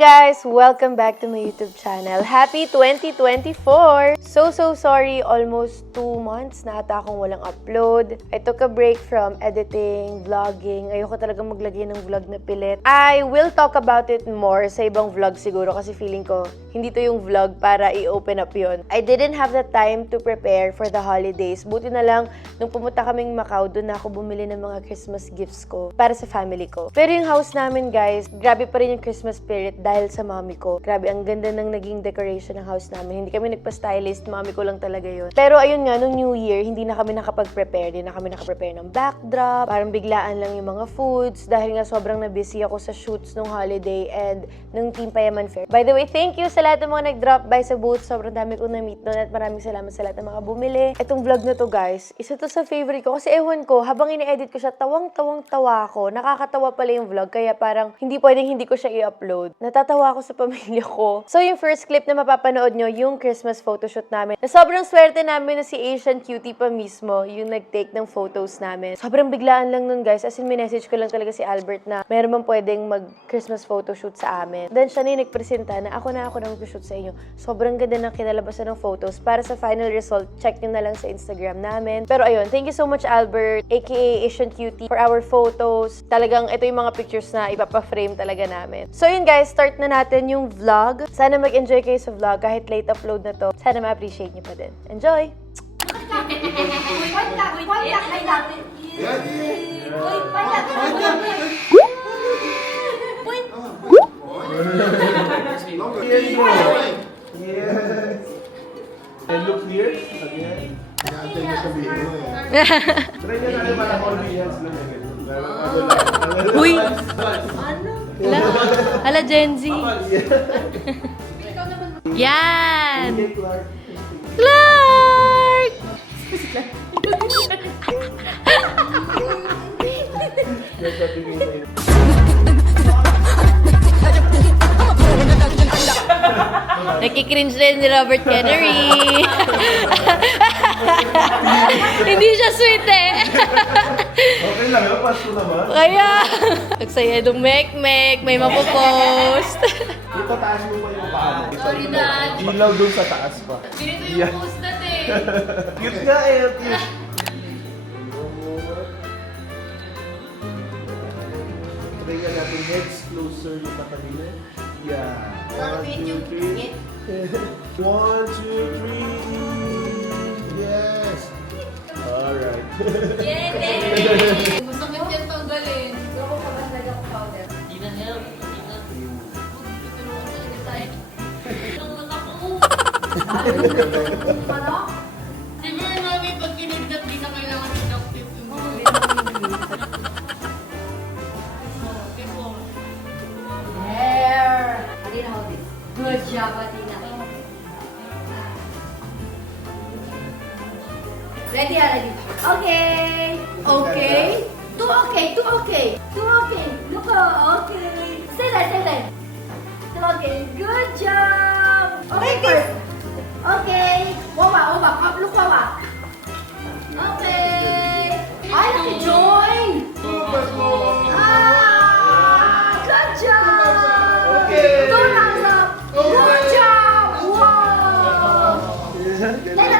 guys! Welcome back to my YouTube channel. Happy 2024! So sorry, almost 2 months na ata akong walang upload. I took a break from editing, vlogging. Ayoko talaga maglagay ng vlog na pilit. I will talk about it more sa ibang vlog siguro kasi feeling ko hindi to yung vlog para i-open up yon. I didn't have the time to prepare for the holidays. Buti na lang, nung pumunta kaming Macau, doon na ako bumili ng mga Christmas gifts ko para sa family ko. Pero yung house namin, guys, grabe pa rin yung Christmas spirit dahil sa mommy ko. Grabe, ang ganda ng naging decoration ng house namin. Hindi kami nagpa-stylist, mommy ko lang talaga yun. Pero ayun nga, nung New Year, hindi na kami nakapag-prepare. Hindi na kami nakaprepare ng backdrop. Parang biglaan lang yung mga foods dahil nga sobrang na-busy ako sa shoots nung holiday and nung Team Payaman Fair. By the way, thank you sa lahat ng mga nag-drop by sa booth. Sobrang dami kong na-meet doon at maraming salamat sa lahat ng mga bumili. Itong vlog na to, guys, isa to sa favorite ko kasi ewan ko, habang ini-edit ko siya, tawang-tawa ako. Nakakatawa pala yung vlog kaya parang hindi pwedeng hindi ko siya i-upload. Natatawa ako sa pamilya ko. So yung first clip na mapapanood nyo, yung Christmas photoshoot namin. Na sobrang swerte namin na si Asian Cutie pa mismo yung nag-take ng photos namin. Sobrang biglaan lang nun, guys. As in, minessage ko lang talaga si Albert na meron man pwedeng mag-Christmas photoshoot sa amin. Then siya na yung nagpresenta na ako na mag-shoot sa inyo. Sobrang ganda ng kinalabasan ng photos. Para sa final result, check nyo na lang sa Instagram namin. Pero ayun, thank you so much, Albert, aka Asian Cutie, for our photos. Talagang ito yung mga pictures na ipapa-frame talaga namin. So yun, guys, start na natin yung vlog. Sana mag-enjoy kayo sa vlog kahit late upload na to. Sana ma-appreciate nyo pa din. Enjoy! Yes. And look here. Again. Try nyo na mga convenience lang. Uy! Ala, Gen Z. Yan! Clark! Nakikringe rin ni Robert Kennery. Hindi siya sweet eh. Okay lang, pass ko naman. Kaya, nagsaya nung mek-mek, may mapopost. Dito taas mo pa yung paa. Sorry, Dad. Ilaw doon sa taas pa. Ganito yung post natin. Cute nga eh, cute. Try nga natin heads closer yung katabina. Yeah. 1, 2, 3. 1, 2, 3. Yes. Alright. Yay! Masakit yan tanggalin. Ako ka ba talaga ko powder? Di na help. Tutulungan talaga tayo. Tulungan ako. Ano? Siguro namin pag kinidnap, di na kailangan productive yung There! Adina, hold this. Good job, Adina. Ready, ready. Okay. Okay. Two okay. Two okay. Two okay. Look, okay. Stay there, stay there. Two okay. Good job. Okay, first. Okay. Wawa, wawa. Look, wawa. Okay. I have to join. Good job. Okay. Two thumbs up. Good job. Wow. Teka.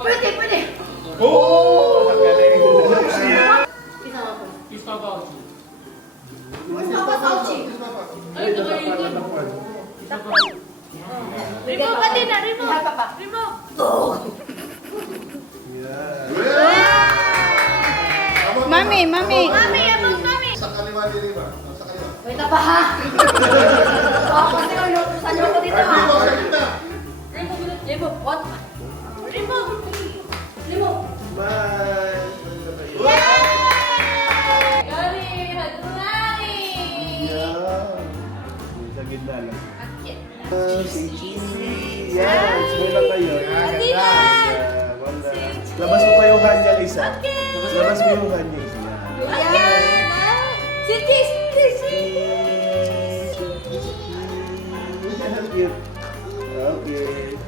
Pretty, pretty. Oh! Galing. Kiss Papa Fauci. Ay, nakaitin. Remove ka din na, remove. Remove. Mami! Mami, abang mami. Sa kaliwa din ba? Sa kaliwa. Wait na pa ha. Kasi saan nyo ko dito ha? Sa gitna. Remove. What? Remove. Remove. Bye! Yay! Gari, hadunari. Yeah. Sa gitna lang. Akit. Yeah, smile lang kayo. Adidas! Labas mo pa yung kanya, Lisa. Okay. Labas mo yung kanya, Lisa. Ayan! Sit, kiss, kiss. Cute. Okay.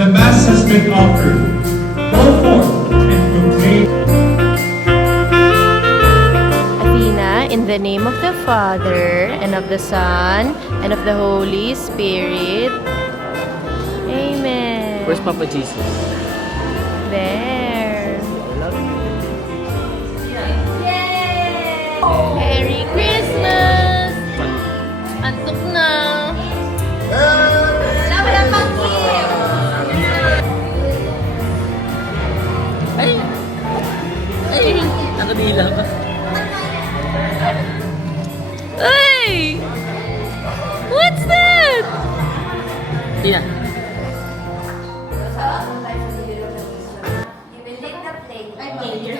The Mass has been offered. Go forth and proclaim. Athena, in the name of the Father, and of the Son, and of the Holy Spirit. Amen. Where's Papa Jesus? There. I love you. Yay! Merry Christmas! Antok na. Wala pang gift! Ay! Ay! Nakadila ka. Hey! What's that? Yeah. You will lick the plate. Okay.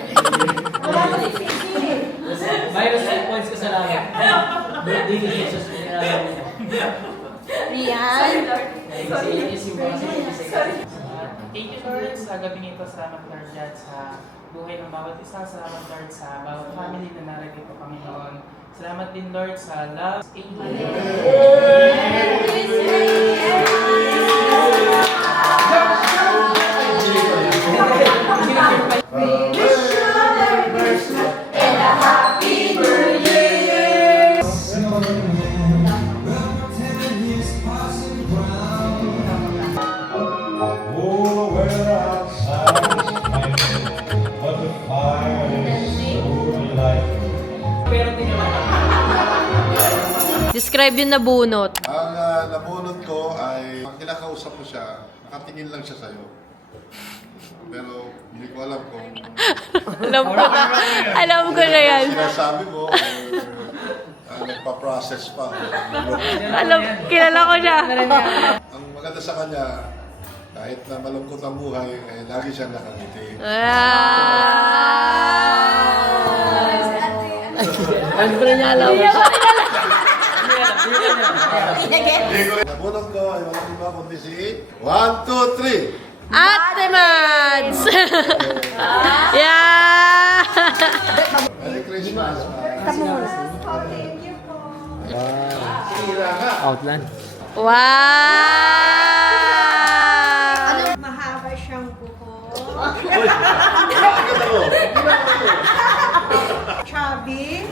Minus 5 points ka sa langit. Birthday ni Jesus. Rian? Thank you, Lord, sa gabi nito. Salamat, Lord, God, sa buhay ng bawat isa. Salamat, Lord, sa bawat family na narito, Panginoon. Salamat din, Lord, sa love. Amen. Oh, we're outside is piping, but the fire is so delightful. Describe yung nabunot. Ang nabunod ko ay, pag kinakausap mo siya, nakatingin lang siya sa'yo. Pero hindi ko alam kung Alam ko na. Alam ko na yan. sinasabi mo or nagpa-process pa. Kilala ko siya. Ang maganda sa kanya, kahit na malungkot ang buhay, eh, lagi siyang nakangiti. Ano ba niya alam? Nabunod ko ay walang iba kundi si 1, 2, 3! Ate Mads! Yeah! Merry Christmas! Outland. Wow! Mahaba siyang buhok. Chubby.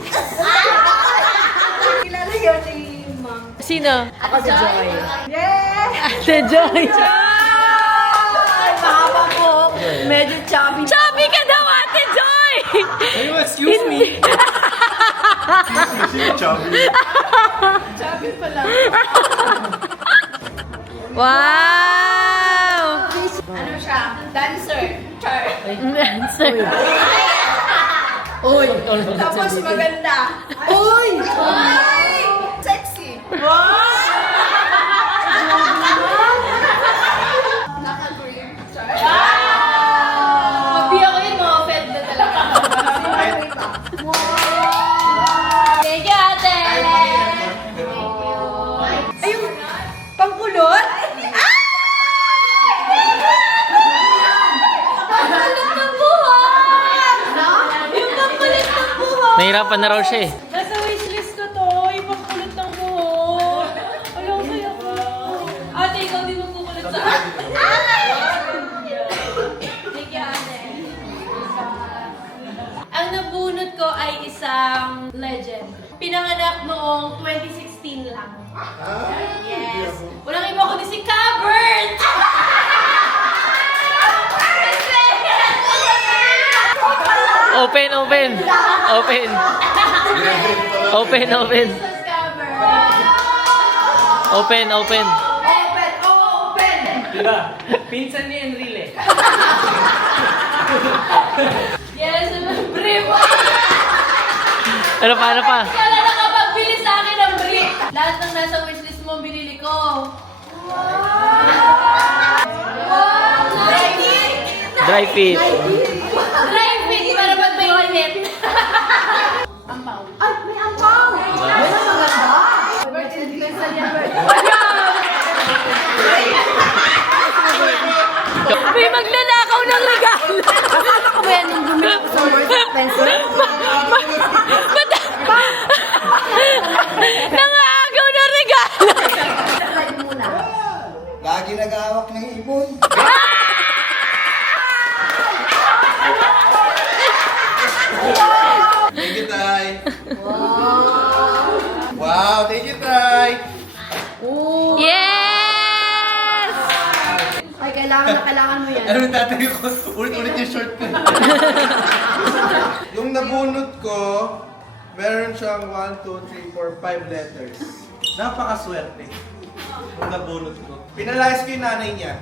Kilala yun ni Ma'am. Sino? Ako si Joy. Yeah! Ate Joy. Mahaba po. Medyo chubby. Chubby ka daw, Ate Joy! Excuse me. Si Chubby! Wow! Ano siya? Dancer. Char. Dancer. Uy! Tapos maganda. Uy! Uy! Sexy. Naka-queer. Char. Pag di ako yun, ma-offend na talaga. Thank you, ate! Ayun! Pangkulot? Nahirapan na raw siya eh. Nasa wishlist ko to. Yung pangkulot ng buhok. Alam ko sa'yo ko. Ate, ikaw din magkukulit sa akin. Thank you, ate. Ang nabunot ko ay isang legend. Pinanganak noong 2016 lang. Yes. Walang iba kundi si Cabert! Open, open. Open. Open, open. Open, open. Open! Oh, open! Diba? Pinsan ni Enrile. Yes, brief! Ano pa, ano pa? Kala nakapagbili sa akin ng brief! Lahat ng nasa wishlist mo, binili ko. Dry fit! Dry fit. Dry fit para pag may init. Ampaw. Ay, may ampaw! Ay, maganda! Birthday gift sa niya, birthday. May magnanakaw ng regalo. Akala ko ba yan yung bumili ko sa Lord Spencer? Nangaagaw ng regalo. Sakay muna. Lagi nag-aawak ng ibon. Thank you, Tay. Wow, thank you, Tay. Yes! Ay, kailangan mo yan. Ano yung tatay ko? Ulit-ulit yung short ko. Yung nabunot ko, meron siyang 1, 2, 3, 4, 5 letters. Napakaswerte. Yung nabunot ko. Pinalayas ko yung nanay niya.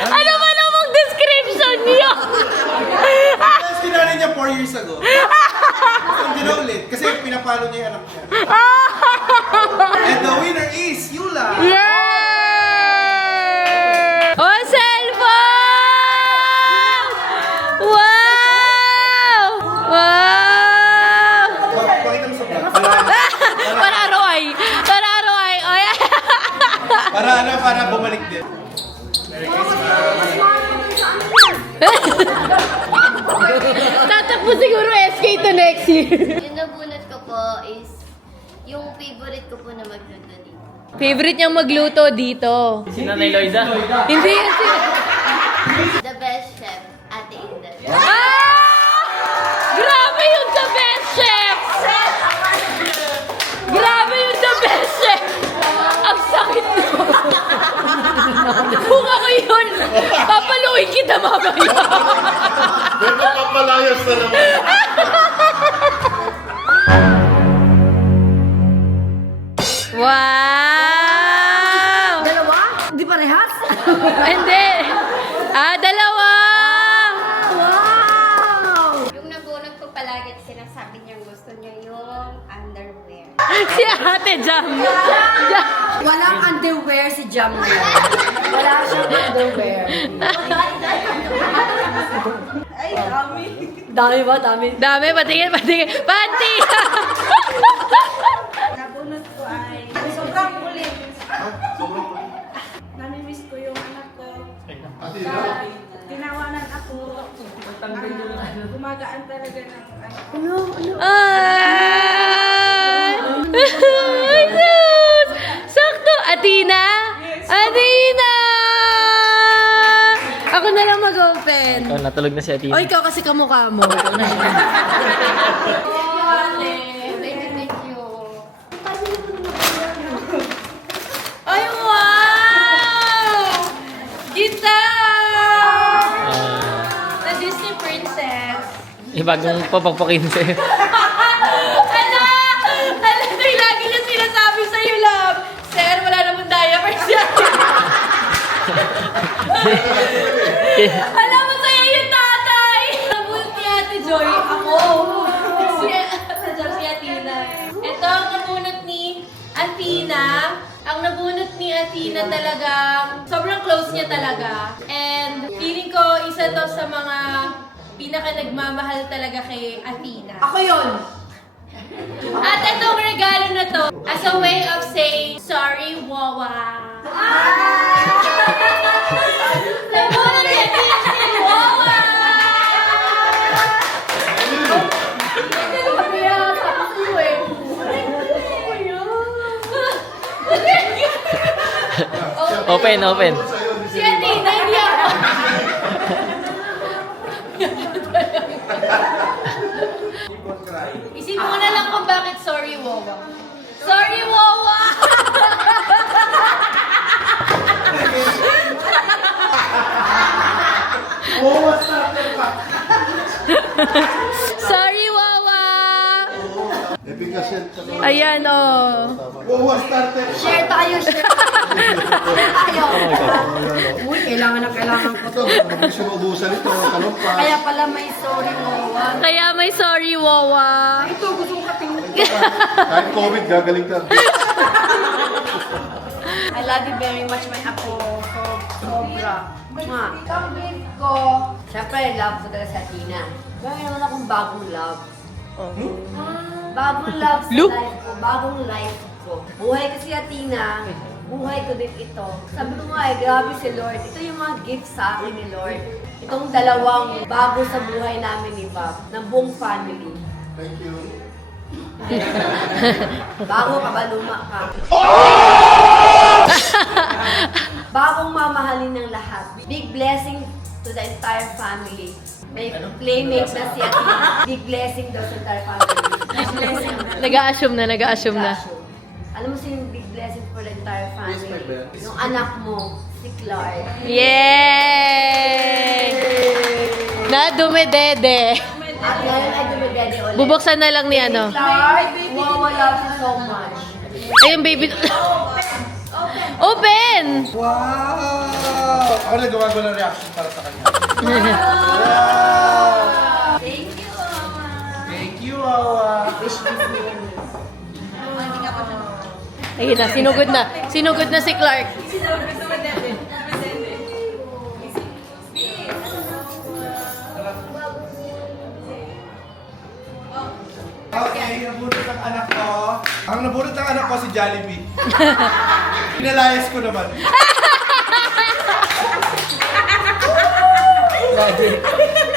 Ano ba namang description niyo? Pinalayas ko yung nanay niya 4 years ago. Hindi na ulit. Kasi pinapalo niya yung anak niya. And the winner is Yula! Yay! Oh, cellphone! Wow! Wow! Pakita mo sa vlog. Para Roy! Para Roy! Oh, yeah. Para bumalik din. Merry Christmas! Tatakbo siguro SK to next year. Yung nabunot ko po is yung favorite ko po na magluto dito. Favorite niyang magluto dito. Si Nanay Loida. Hindi yan si... The best chef, Ate Inda. Ah! Grabe yung the best chef! Grabe yung the best chef! Ang sakit mo! Kung ako yun, papaluin kita mamaya! May makapalayas na naman. Wow! Dalawa? Hindi parehas? Hindi! Dalawa! Wow! Yung nabunot ko palagi at sinasabi niyang gusto niya yung underwear. Si Ate Jam! Walang underwear si Jam na yan. Wala siyang underwear. Ay, dami. Dami ba? Dami. Dami, patingin! Panty! Nabunot ko ay sobrang kulit. Namimiss ko yung anak ko. Tinawanan ako. Gumagaan talaga ng Ay! Ay, sus! Sakto! Athena! Athena! Ako na lang mag-open. Ikaw, natulog na si Athena. O, ikaw kasi kamukha mo. Ikaw na lang. Thank you. Ay, wow! Guitar! The Disney Princess. Bagong papagpakin sa'yo. Ala! Ala, ito yung lagi niya sinasabi sa'yo, love. Sir, wala naman diaper siya. Alam mo sa'yo yung tatay! Nabunot ni Ate Joy, ako. Si Athena. Ito ang nabunot ni Athena. Ang nabunot ni Athena talagang sobrang close niya talaga. And feeling ko isa to sa mga pinaka nagmamahal talaga kay Athena. Ako yun. At itong regalo na to, as a way of saying, sorry, Wawa. Nabunot ni Athena si Wawa! Open. Si Athena, hindi ako. Isipin mo na lang kung bakit sorry, Wawa. Sorry, Wawa! Sorry, Wawa! Efficacy. Ayan, oh. Wawa starter. Share tayo, share tayo. Uy, kailangan ko to. Mabilis yung maubusan ito. Kalumpa. Kaya pala may sorry mo. Kaya may sorry, Wawa. Ito, gusto ko katingin. Kahit COVID, gagaling ka. I love you very much, my apo. Sobra. Ang gift ko, syempre, love ko talaga sa Tina. Meron naman akong bagong love. Bagong love sa life ko. Bagong life ko. Buhay ko si Athena. Buhay ko din ito. Sabi ko nga grabe si Lord. Ito yung mga gifts sa akin ni Lord. Itong dalawang bago sa buhay namin ni Bob. Ng buong family. Thank you. Bago ka ba, luma ka? Bagong mamahalin ng lahat. Big blessing to the entire family. May playmate na siya. Big blessing daw sa entire family. Big blessing. Nag-a-assume na. Alam mo sino yung big blessing for the entire family? Yung anak mo, si Clark. Yay! Na dumedede. At ngayon ay dumidede ulit. Bubuksan na lang ni ano. Clark, wow, I love you so much. Ayun, baby. Open! Wow! Ako nagawa ko ng reaction para sa kanya. Thank you, Mama. Thank you, Awa. Ayun na, sinugod na. Sinugod na si Clark. Okay, nabunot ang anak ko. Ang nabunot ng anak ko si Jollibee. Pinalayas ko naman.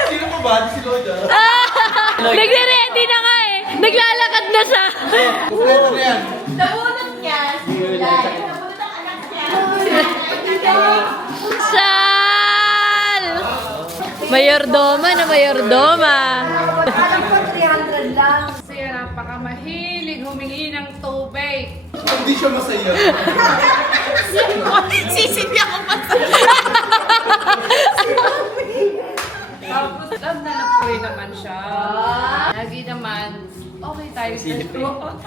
Sino mo ba? Si Lloyd ah. Nagre-ready na nga eh. Naglalakad na siya. Kompleto na yan. Nabunot niya. Nabunot ang anak niya. Sal! Mayordoma na mayordoma. Alam ko 300 lang. Kasi napakamahilig humingi ng tubig. Hindi siya masaya. Sisip ako pa sa... Tapos love na nag-pray naman siya. Lagi naman, okay tayo sa Lord.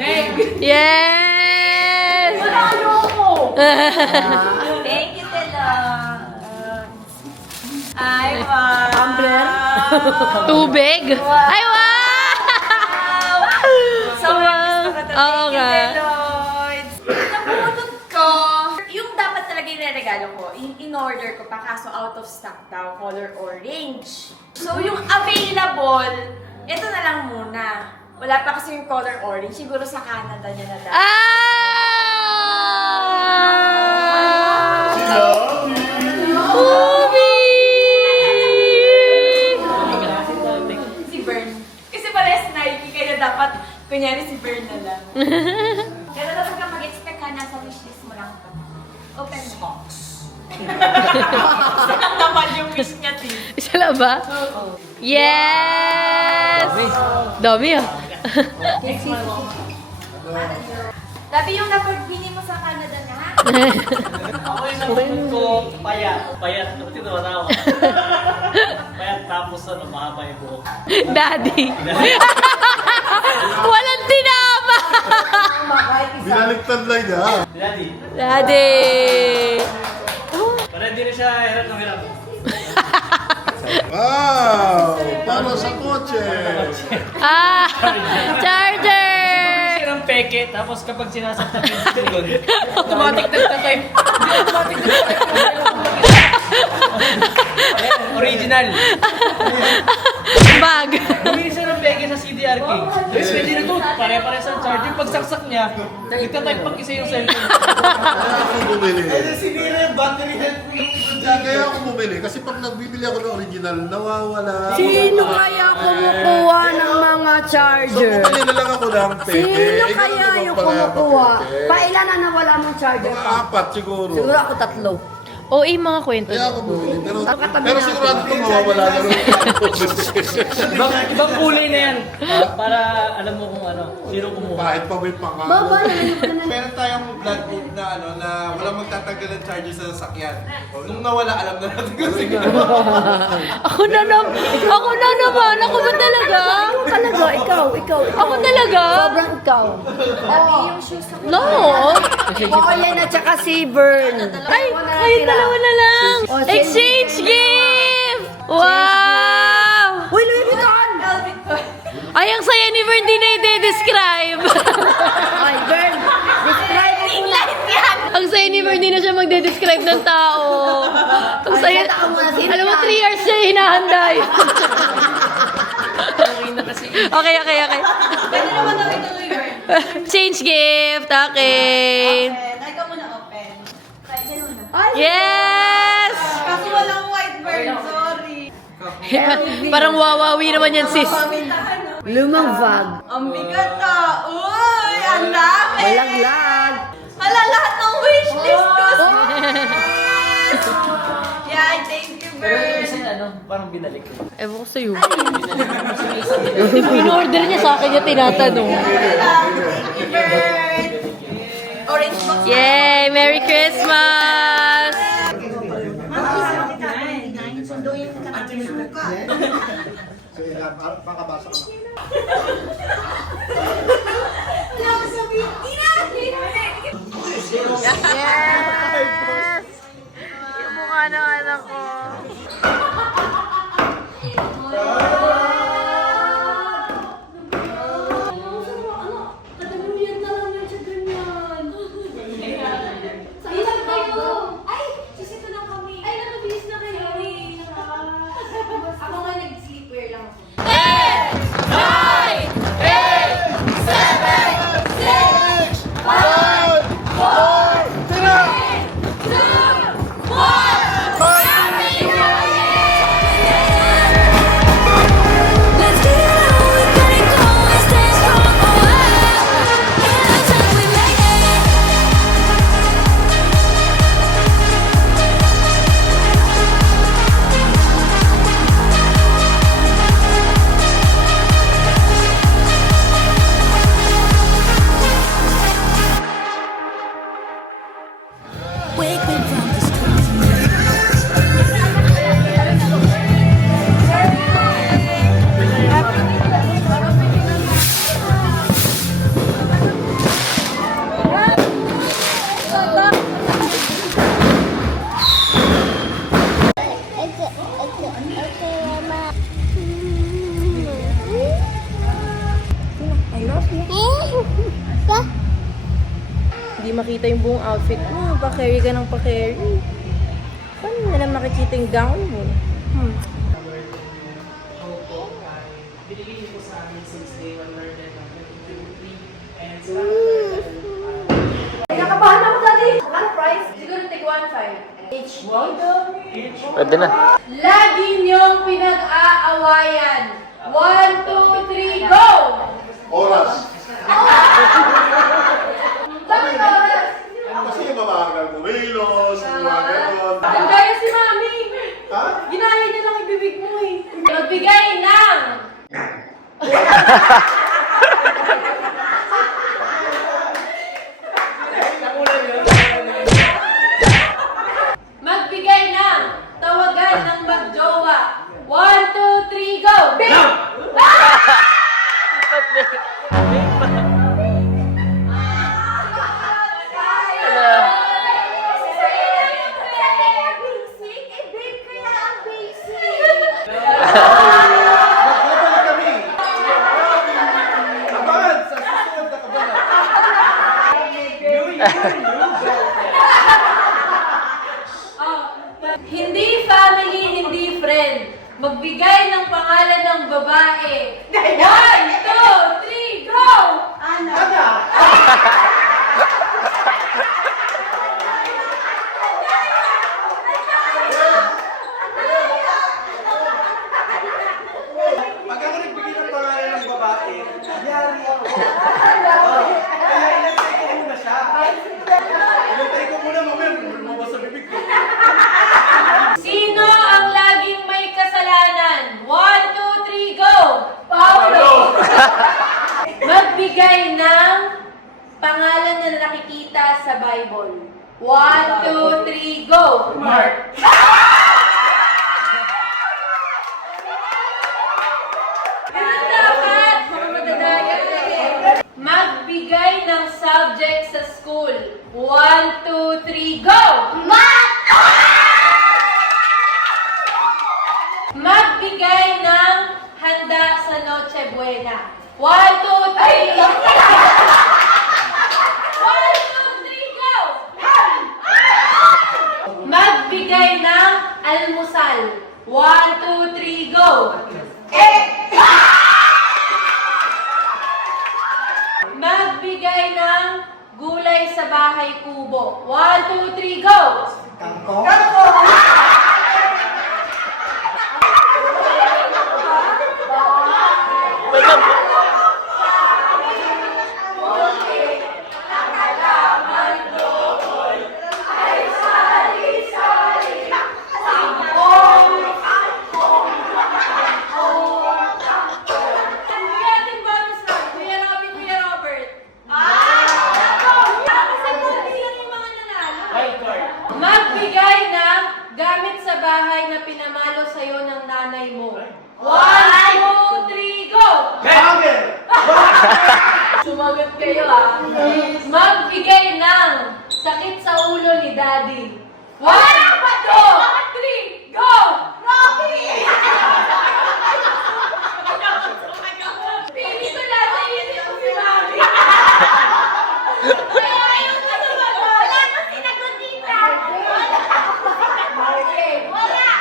Meg! Yes! Thank you, Telo. Ay, wow. Tumbler? Tubig? Ay, wow! Sobrang gusto ko to. Oo Thank you, nga. Deloitte. Nabunot ko. Yung dapat talaga yung regalo ko, in order ko pa, kaso out of stock daw, color orange. So, yung available, ito na lang muna. Wala pa kasi yung color orange. Siguro sa Canada niya na lang. Si Bern. Kasi pares Nike, kaya dapat, kunyari si Bern na lang. Pero dapat ka mag-expect ka, nasa wishlist mo lang to. Open box. Isa lang naman yung wish niya, Tim. Isa lang ba? Yes! Dami ah. Dati yung napagbili mo sa Canada na. Ako yung nabunot ko, payat. Payat. Ano tinawa ako? Payat tapos ano, mahaba yung buhok. Daddy. Walang tinama. Binaligtad lang niya. Daddy, Daddy. para hindi na siya hirap ng hirap. Wow! Para sa kotse. Ah, charger. Siya ng peke, tapos kapag sinasaktan yung silikon, automatic nagtatay. Automatic nagtatay. Original. Bag. Bumili siya ng peke sa CDR King. Tapos pwede na ito, pare-pare sa charger. Pag saksak niya, nagtatay pag isa yung cellphone. Kaya ako bumili. Sinira yung battery health ko yung Kaya ako bumili. Kasi pag nagbibili ako ng original, nawawala. Sino kaya kumukuha ng mga So, charger? bumili na lang ako ng peke. Sino Eh, ganun kaya naman yung pala kumukuha? peke. Pailan na nawala mong charger Mga pa? 4 siguro. Siguro ako 3. O, mga kwento. Kaya ako bumili. Katabi Pero na sigurado ko mawawala na rin. Ibang kulay na yan. Para alam mo kung ano, sino kumuha. Kahit pa may pangalan. Baba na lang. Meron tayong blood book na ano na walang magtatanggal ng charger sa sasakyan. Nung nawala, alam na natin kung sino. Ako na naman. Ako ba talaga? Talaga, ikaw. Ako talaga? Sobrang ikaw. No. Oo, yan at saka si Bern. Ay, kayo dalawa na lang. Oh, Exchange gift! Wow! Uy, Louis Vuitton! Ay, ang saya ni Vern, di na i-describe. Ay, Bern, describe mo muna. Ang saya ni Vern, di na siya magde-describe ng tao. Ang saya. Ay, tata muna, sino Alam mo, yan? 3 years siya hinahanda yun. Okay. Pwede naman daw ituloy, Bern. Change gift, okay. Try ka muna open. Try ka muna. Yes! Kasi walang white bird, sorry. Parang wawawi naman yan, sis. Lumang bag. Ang bigat ah! Uy! Ang dami! Malaglag. Hala, lahat ng wishlist ko! Yeah, thank you, Pero yung Bert! isa parang binalik ko. Ewan ko sa'yo. In-order niya sa akin yung tinatanong. Thank you, Bert! Orange box. Yay! Merry Christmas! Yes! Yung mukha ng anak ko. Ako nga nag-sleepwear lang ako. 'Di Hindi makita yung buong outfit mo. Pa-carry ka ng pa-carry. Paano na lang makikita yung gown mo? Binigay niyo po sa amin since day one, Lord, and 2023. And salamat. Nakabahan ako dati. Ano price? Siguro take 1.5. Each. Pwede na. Lagi niyong pinag-aawayan. 1, 2, 3, go! Oras. Bakit oras? Kasi yung mabagal mo, Relos, mga ganon. Ang gaya si Mami. Ha? Ginaya niya lang ibibig mo eh. Magbigay ng... Magbigay ng tawagan ng magjowa. 1, 2, 3, go! Bing! Magbabalik kami! Abangan sa susunod na kabanat. Hindi family, hindi friend. Magbigay ng pangalan ng babae. 1, 2, 3, go! Pag ako nagbigay ng pangalan ng babae, yari ako. Kaya inantay ko muna siya. Inantay ko muna, mamaya lumabas sa bibig ko. Sino ang laging may kasalanan? 1, 2, 3, go! Paulo! Magbigay ng pangalan na nakikita sa Bible. 1, 2, 3, go! Mark. Ganun dapat! Mga madadaya eh. Magbigay ng subject sa school. 1, 2, 3, go! Magbigay ng handa sa Noche Buena. 1, 2, 3, 1, 2, 3, go! Magbigay ng almusal. 1, 2, 3, go! Magbigay ng gulay sa bahay kubo. 1, 2, 3, go! Wait lang po. Sumagot kayo Magbigay ng sakit sa ulo ni Daddy. 1, 2, 3, go! Rocky! Pili ko na sa isip ko si Mami. Kaya ayaw ko sumagot. Wala na sinagot tita. Wala.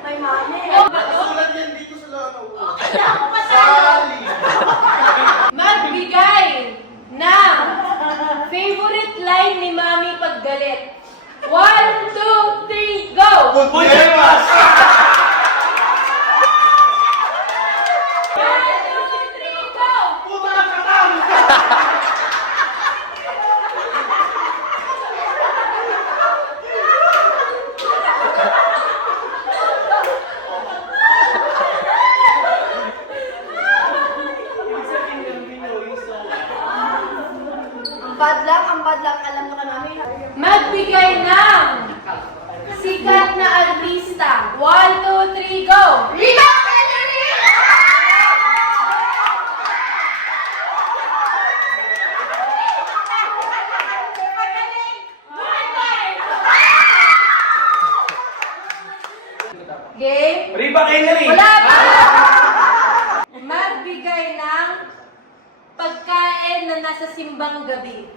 May mami. Nakasulat yan dito sa lano. Wala ako pa Sally! Magbigay ng favorite line ni Mami pag galit. 1, 2, 3, go! Puntemas! 1, 2, 3, go! Puta na katang! Ang bad luck, alam nyo ka namin. Magbigay ng sikat na artista. 1, 2, 3, go! Riba Pellerin! Game? Riba Kellery! Wala pa! Magbigay ng pagkain na nasa simbang gabi.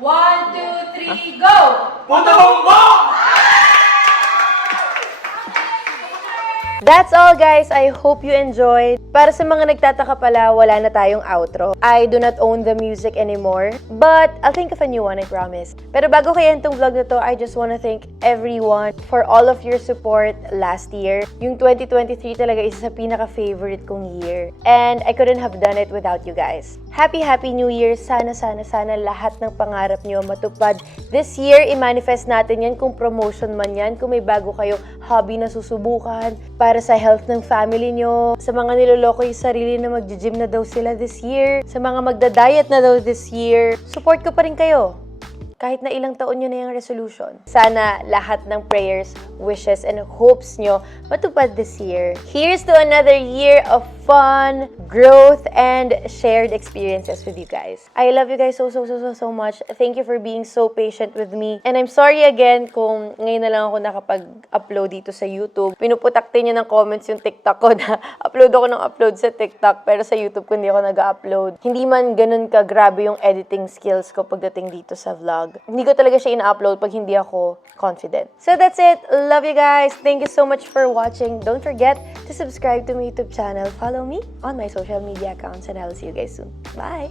1, 2, 3, go! Puta Bongbong! That's all guys, I hope you enjoyed. Para sa mga nagtataka pala, wala na tayong outro. I do not own the music anymore, but I'll think of a new one, I promise. Pero bago kaya itong vlog na to, I just wanna thank everyone for all of your support last year. Yung 2023 talaga isa sa pinaka-favorite kong year. And I couldn't have done it without you guys. Happy New Year! Sana lahat ng pangarap nyo matupad. This year, i-manifest natin yan kung promotion man yan, kung may bago kayong hobby na susubukan, para sa health ng family nyo, sa mga niloloko yung sarili na mag-gym na daw sila this year, sa mga magda-diet na daw this year, support ko pa rin kayo. Kahit na ilang taon nyo na yung resolution. Sana lahat ng prayers, wishes, and hopes nyo matupad this year. Here's to another year of fun, growth, and shared experiences with you guys. I love you guys so much. Thank you for being so patient with me. And I'm sorry again kung ngayon na lang ako nakapag-upload dito sa YouTube. Pinuputaktin nyo ng comments yung TikTok ko na upload ako ng upload sa TikTok, pero sa YouTube ko hindi ako nag-upload. Hindi man ganun ka grabe yung editing skills ko pagdating dito sa vlog. Hindi ko talaga siya ina-upload pag hindi ako confident. So that's it. Love you guys. Thank you so much for watching. Don't forget to subscribe to my YouTube channel. Follow me on my social media accounts, and I'll see you guys soon. Bye!